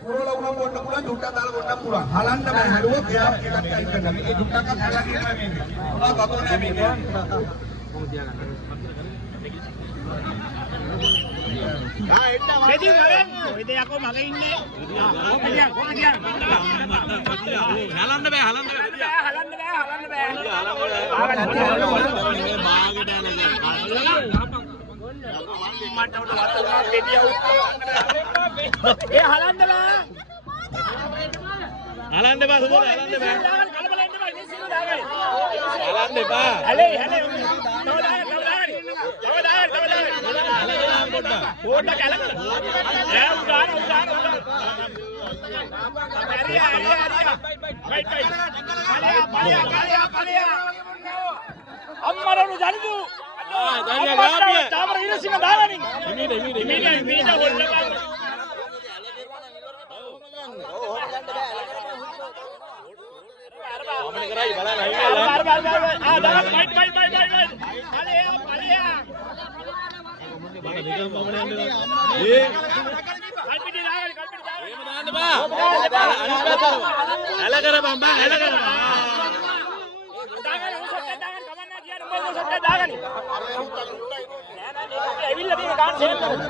පුරවලා උනම් බොන්න පුළුවන් දුට්ටක් දාලා බොන්න පුළුවන්. හලන්න බෑ හැලුවොත් එයා එකක් අයින් කරනවා. මේකේ දුට්ටක්වත් හලලා කියනවා මේකේ. මොනවා බබෝ නෑ මේකේ. කොහොමද තියාගන්න? මෙදින් වරෙන් ඔය දෙයක්ෝ මගේ ඉන්නේ. කොහොමද හලන්න බෑ හලන්න බෑ. මට උඩ වත්තලා දෙවිය උත් ඒ හලන්න බෑ. හලන්න බෑ සුබෝද හලන්න බෑ. කලබල වෙන්න බෑ ඉතින් සිල් දාගන්න. හලන්න එපා. හලේ හලේ. පොඩ්ඩක් කලකල. ඈ උගාන. පලියා. අම්මරණු ජනිදු. තාමර ඉරසින දාගනි. ඉමීට හොල්ල බා. අපේ කරයි බලන්න අයියලා. දාගන්න බයි. පලියා. මට නිකන් මමන යන්නේ. කල්පිටි දාගන්න. එහෙම දාන්න බා. අනිත් පැත්ත. ඇල කරපන් බා ඇල කරපන්. දාගන්න උසට දාගන්න කමන්න කියන්නේ මොකද උසට දාගන්න. නෑ ඇවිල්ලා තියෙන ගාන සේල් කරමු.